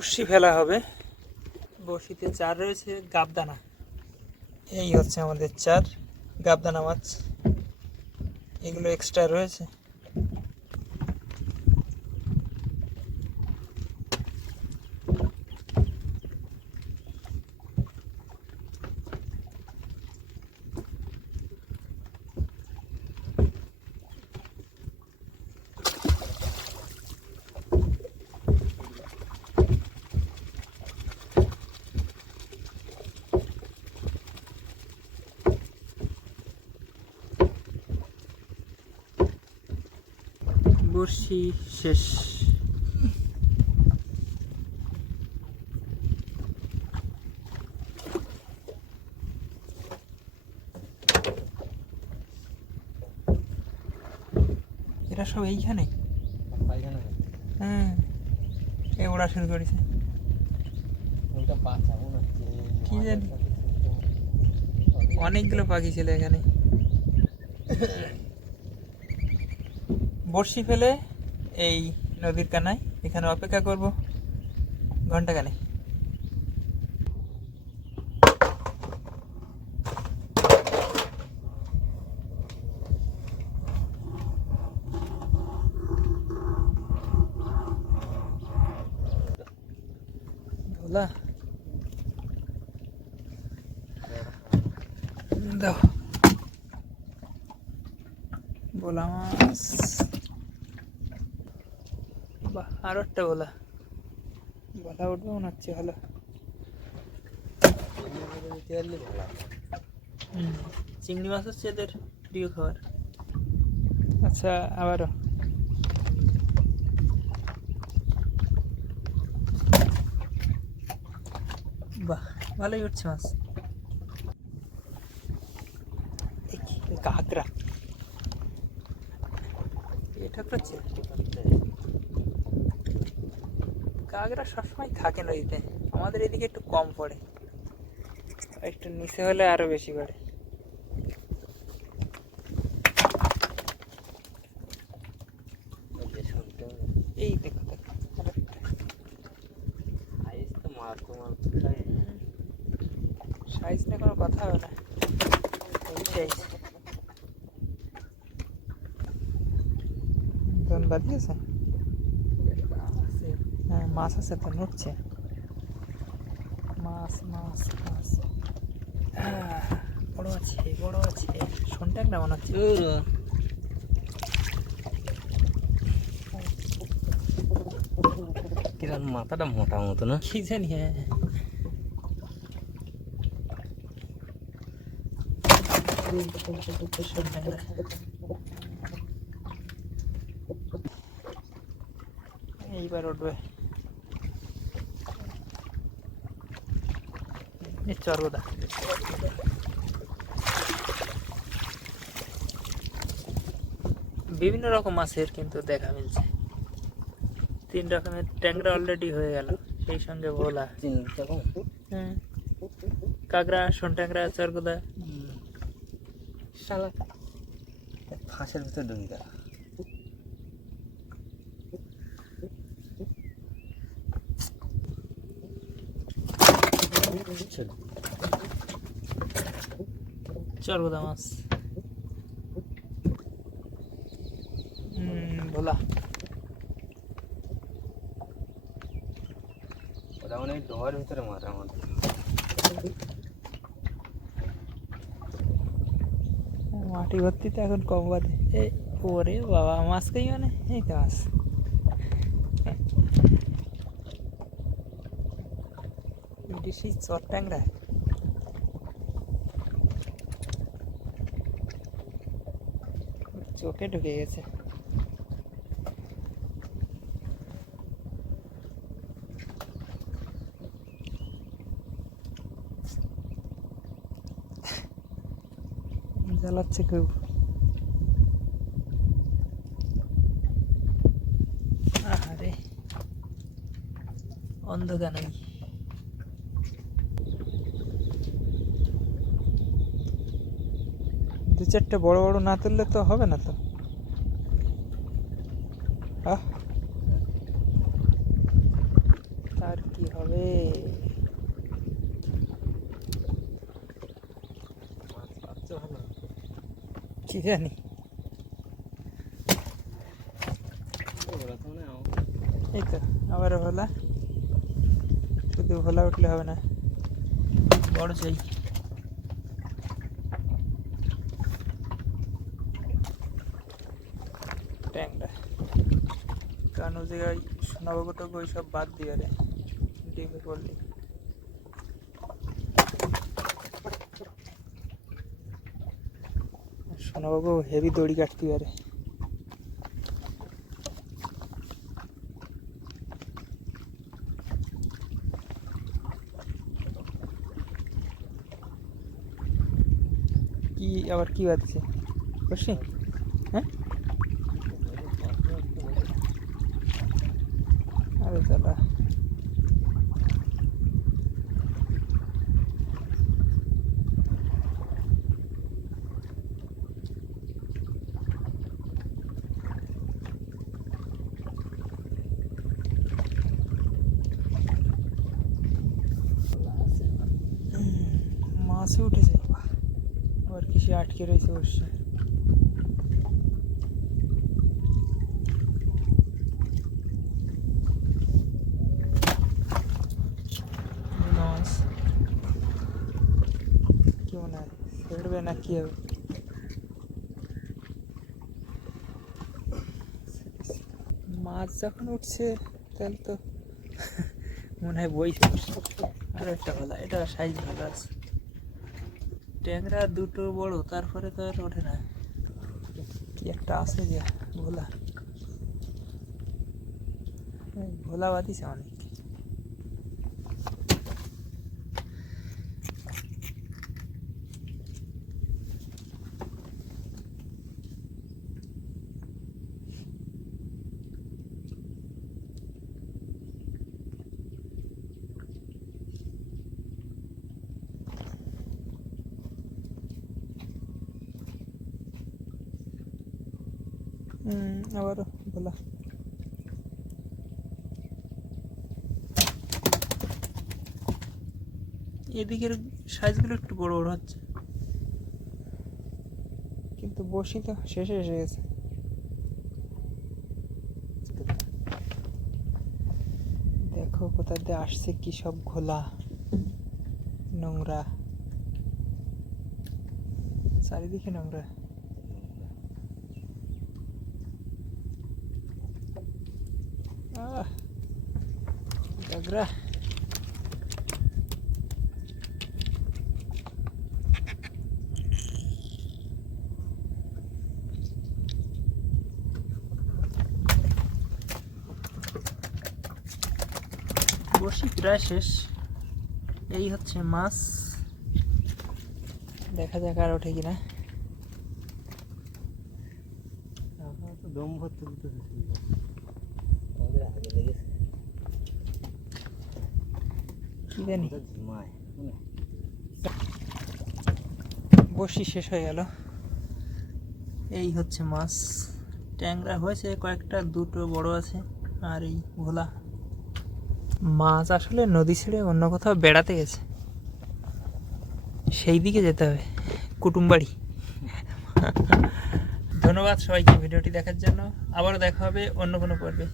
বড়শি ফেলা হবে। বড়শিতে চার রয়েছে, গাবদানা। এই হচ্ছে আমাদের চার, গাবদানা মাছ। এগুলো এক্সট্রা রয়েছে। বড়শি শেষ। এরা সব এইখানে? হ্যাঁ এ ওরা শুরু করেছে। কি জানি? অনেকগুলো পাখি ছিল এখানে। বড়শি ফেলে এই নদীর কানায় এখানে অপেক্ষা করব ঘণ্টা কানে দাও। ভোলা মাছ। আরও একটা ভোলা ভোলা উঠবে মনে হচ্ছে ভালো। চিংড়ি মাছ হচ্ছে এদের প্রিয় খাবার। আচ্ছা আবারও। বাহ ভালোই উঠছে মাছ? কাঁকড়া এটা করছে কাঁকড়া সবসময় থাকে নদীতে আমাদের এদিকে একটু কম পড়ে। একটু নিচে হলে আরও বেশি পড়ে। এই দেখো দেখো সাইজ নিয়ে কোনো কথা হবে না। এই সাইজ। জন বাদিয়েছে হ্যাঁ মাছ আছে তো নড়ছে মাছ মাছ মাছ। আহ, বড় আছে বড় আছে। শোনটা একটা মনে হচ্ছে? কিরম মাথাটা মোটা মতো না? কি জানি হ্যাঁ। এইবার উঠবে। এ চর্বদা বিভিন্ন রকম মাছের কিন্তু দেখা মিলছে। তিন রকমের ট্যাংরা অলরেডি হয়ে গেল সেই সঙ্গে ভোলা। হ্যাঁ। কাঁকড়া শোন ট্যাংরা চরগোদা শালা ফাঁসের ভিতর ঢুকে গেল। চরগোদা মাছ ভোলা ওটা মানে ডোয়ার ভিতরে মারা আমাদের। মাটি ভর্তিতে এখন কম বাদে এই ওরে বাবা মাছ খাই মানে? এই তো মাছ। সেই চর ট্যাংরা। চোখে ঢুকে গেছে। জ্বালাচ্ছে খুব। আরে অন্ধকার নাই চারটে বড় বড় না তুললে তো হবে না তো। আহ। তার কি হবে? কি জানি। এই তো আবার ভোলা। শুধু ভোলা উঠলে হবে না। বড় চাই। জায়গায় সোনাবাবুটক ওই সব বাদ দিয়ে রে ডিমে পড়লি সোনাবাবু হেভি দড়ি কাটতে পারে। কি, আবার কি বাজছে বসি হ্যাঁ? আরে দাদা মাছে উঠেছে আবার কিসে আটকে রয়েছে বসছে মাছ কি মনে হয় ছেড়বে না কি মাছ যখন উঠছে তাহলে তো মনে হয় বই আর একটা ভালো এটা সাইজ ভালো আছে। ট্যাংরা দুটো বড়, তারপরে তো আর ওঠে না। কি একটা আছে যে, ভোলা। ভোলা বাদিছে অনেক। হুম আবারও ভোলা এদিকের সাইজগুলো একটু বড় বড় হচ্ছে। কিন্তু বসি তো শেষে এসে গেছে। দেখো কোথা দিয়ে আসছে কি সব ঘোলা নোংরা। চারিদিকে নোংরা। গাগরা বসি, প্রায় শেষ। এই হচ্ছে মাছ। দেখা যাক আর ওঠে কিনা। দম ভরতে দিতেছে আমাদের আগে লেগেছে কি বসি শেষ হয়ে গেল। এই হচ্ছে মাছ। ট্যাংরা হয়েছে কয়েকটা, দুটো বড় আছে, আর এই ভোলা। মাছ আসলে নদী ছেড়ে অন্য কোথাও বেড়াতে গেছে। সেই দিকে যেতে হবে, কুটুমবাড়ি। ধন্যবাদ সবাইকে ভিডিওটি দেখার জন্য। আবারও দেখা হবে অন্য কোনো পর্বে।